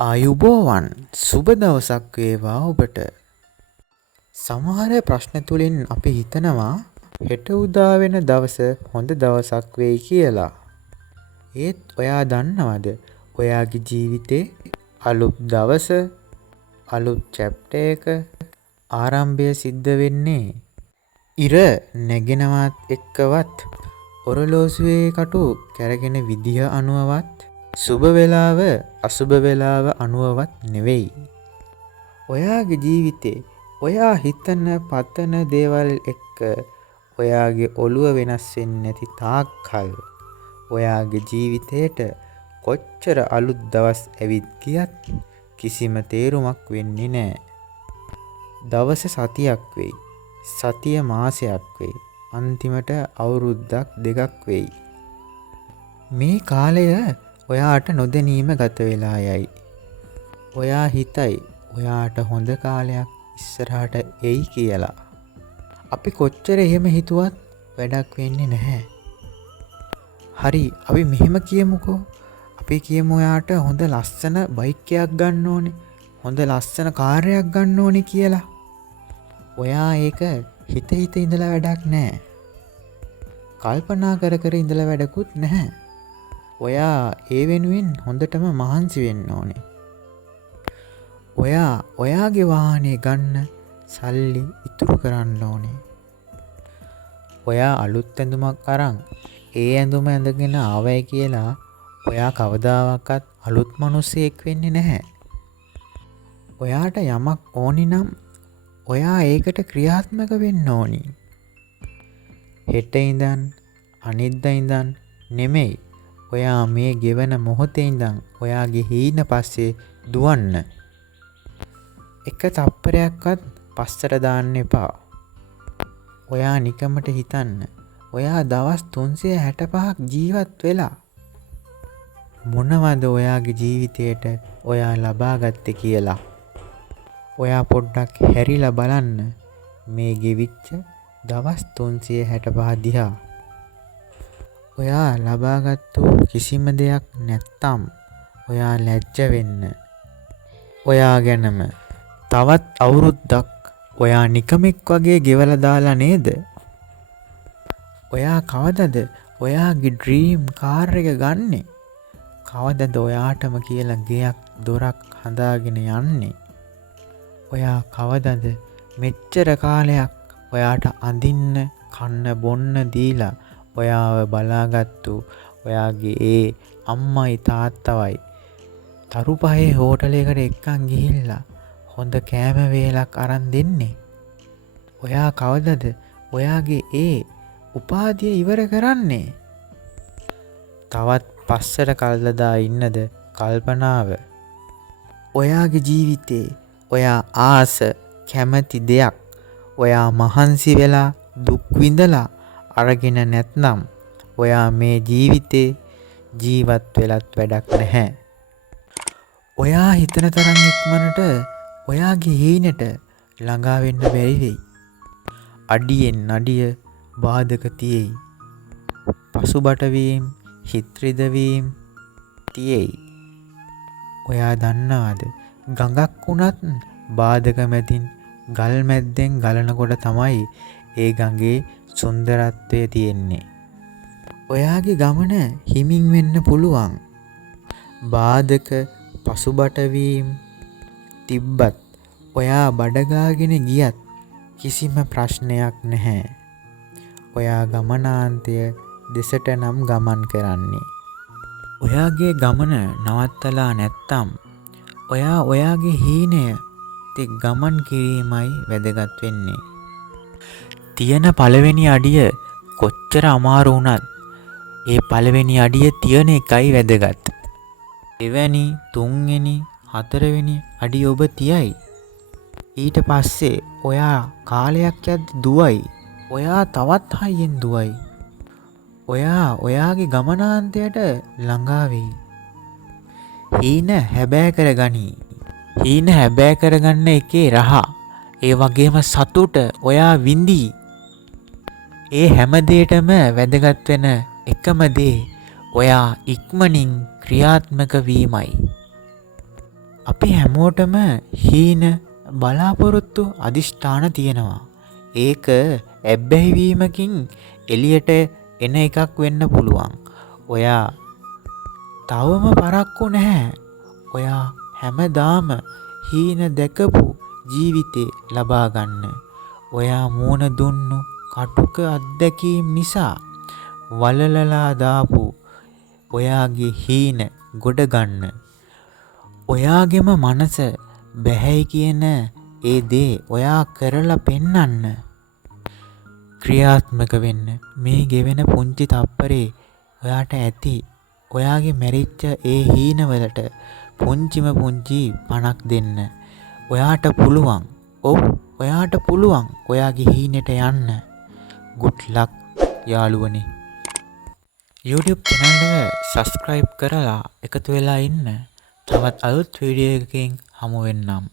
ආයුබෝවන් සුබ දවසක් වේවා ඔබට. සමහර ප්‍රශ්න තුලින් අපි හිතනවා හෙට උදා වෙන දවස හොඳ දවසක් වෙයි කියලා. ඒත් ඔයා දන්නවද ඔයාගේ ජීවිතේ අලුත් දවස අලුත් චැප්ටර් එක ආරම්භය සිද්ධ වෙන්නේ ඉර නැගෙනවත් එක්කවත් ඔරලෝසුවේ කටු කැරගෙන විදිහ අනුවවත් සුබ වේලාව අසුබ වේලාව අනුවවත් නෙවෙයි. ඔයාගේ ජීවිතේ ඔයා හිතන පතන දේවල් එක්ක ඔයාගේ ඔළුව වෙනස් වෙන්නේ නැති තාක්කල් ඔයාගේ ජීවිතේට කොච්චර අලුත් දවස් ඇවිත් ගියත් කිසිම තේරුමක් වෙන්නේ නැහැ. දවස සතියක් වෙයි. සතිය මාසයක් වෙයි. අන්තිමට අවුරුද්දක් දෙකක් වෙයි. මේ කාලය ඔයාට නොදැනීම ගත වෙලා යයි. ඔයා හිතයි ඔයාට හොඳ කාලයක් ඉස්සරහට එයි කියලා. අපි කොච්චර එහෙම හිතුවත් වැඩක් වෙන්නේ නැහැ. හරි අපි මෙහෙම කියමුකෝ. අපි කියමු ඔයාට හොඳ ලස්සන බයික් එකක් ගන්න ඕනේ. හොඳ ලස්සන කාර් එකක් ගන්න ඕනේ කියලා. ඔයා ඒක හිත ඉඳලා වැඩක් නැහැ. කල්පනා කර ඉඳලා වැඩකුත් නැහැ. ඔයා ඒ වෙනුවෙන් හොඳටම මහන්සි වෙන්න ඕනේ. ඔයා ඔයාගේ වාහනේ ගන්න සල්ලි ඉතුරු කරන්න ඕනේ. ඔයා අලුත් ඇඳුමක් අරන් ඒ ඇඳුම ඇඳගෙන ආවයි කියලා ඔයා කවදාවත් අලුත් මිනිසෙක් වෙන්නේ නැහැ. ඔයාට යමක් ඕනි නම් ඔයා ඒකට ක්‍රියාත්මක වෙන්න ඕනි. හෙට ඉඳන් අනිද්දා ඉඳන් නෙමෙයි. ඔයා මේ ගෙවන මොහොතේ ඉඳන් ඔයාගේ හීන පස්සේ දුවන්න. එක තප්පරයක්වත් පස්සට දාන්න එපා. ඔයා නිකමට හිතන්න. ඔයා දවස් 365ක් ජීවත් වෙලා මොනවද ඔයාගේ ජීවිතේට ඔයා ලබා ගත්තේ කියලා. ඔයා පොඩ්ඩක් හැරිලා බලන්න මේ ගෙවිච්ච දවස් 365 දිහා. ඔයා ලබාගත්තු කිසිම දෙයක් නැත්තම් ඔයා ලැජ්ජ වෙන්න. ඔයා ගැනම තවත් අවුරුද්දක් ඔයා නිකමෙක් වගේ ගෙවලා දාලා නේද? ඔයා කවදද ඔයාගේ ඩ්‍රීම් කාර් එක ගන්නෙ? කවදද ඔයාටම කියලා ගෙයක් දොරක් හදාගෙන යන්නේ? ඔයා කවදද මෙච්චර කාලයක් ඔයාට අඳින්න කන්න බොන්න දීලා ඔයාව බලාගත්තු ඔයාගේ ඒ අම්මයි තාත්තවයි තරු පහේ හෝටලයකට එක්කන් ගිහිල්ලා හොඳ කෑම වේලක් අරන් දෙන්නේ? ඔයා කවදද ඔයාගේ ඒ උපාධිය ඉවර කරන්නේ? තවත් පස්සට කල්දදා ඉන්නද කල්පනාව? ඔයාගේ ජීවිතේ ඔයා ආස කැමති දෙයක් ඔයා මහන්සි වෙලා දුක් විඳලා අරගෙන නැත්නම් ඔයා මේ ජීවිතේ ජීවත් වෙලත් වැඩක් නැහැ. ඔයා හිතන තරම් ඉක්මනට ඔයාගේ හීනට ළඟා වෙන්න බැරි වෙයි. අඩියෙන් අඩිය බාධක තියෙයි. පසුබට වීම, හිත රිදවීම තියෙයි. ඔයා දන්නවද ගඟක් වුණත් බාධක මැදින් ගල් මැද්දෙන් ගලනකොට තමයි ඒ ගඟේ සුන්දරත්වය තියෙන්නේ. ඔයාගේ ගමන හිමින් වෙන්න පුළුවන්. බාධක පසුබට වීම තිබ්බත් ඔයා බඩගාගෙන ගියත් කිසිම ප්‍රශ්නයක් නැහැ. ඔයා ගමනාන්තය දෙසට නම් ගමන් කරන්නේ. ඔයාගේ ගමන නවත්තලා නැත්තම් ඔයා ඔයාගේ හීනය තෙක් ගමන් කිරීමයි වැදගත් වෙන්නේ. තියෙන පළවෙනි අඩිය කොච්චර අමාරු වුණත් ඒ පළවෙනි අඩිය තියන එකයි වැදගත්. දෙවැනි, තුන්වෙනි, හතරවෙනි අඩිය ඔබ තියයි. ඊට පස්සේ ඔයා කාලයක් යද්දි දුවයි. ඔයා තවත් හයියෙන් දුවයි. ඔයා ඔයාගේ ගමනාන්තයට ළඟා වෙයි. හීන හැබෑ කරගනි. හීන හැබෑ කරගන්න එකේ රහ ඒ වගේම සතුට ඔයා විඳී. ඒ හැම දෙයකම වැදගත් වෙන එකම දේ ඔයා ඉක්මනින් ක්‍රියාත්මක වීමයි. අපි හැමෝටම හීන බලාපොරොත්තු අදිෂ්ඨාන තියෙනවා. ඒක ඇබ්බැහිවීමකින් එළියට එන එකක් වෙන්න පුළුවන්. ඔයා තවම පරක්කු නැහැ. ඔයා හැමදාම හීන දැකපු ජීවිතේ ලබා ගන්න. ඔයා මූණ දුන්නු කටුක අත්දැකීම් නිසා වලලලා දාපු ඔයාගේ හීන ගොඩ ගන්න. ඔයාගේම මනස බැහැයි කියන ඒ දේ ඔයා කරලා පෙන්නන්න. ක්‍රියාත්මක වෙන්න. මේ ගෙවෙන පුංචි තප්පරේ ඔයාට ඇති ඔයාගේ මැරිච්ච ඒ හීනවලට පුංචිම පුංචි පණක් දෙන්න. ඔයාට පුළුවන්. ඔව් ඔයාට පුළුවන් ඔයාගේ හීනෙට යන්න. good luck යාළුවනේ. YouTube channel එක subscribe කරලා එකතු වෙලා ඉන්න. තවත් අලුත් වීඩියෝ එකකින් හමු වෙන්නම්.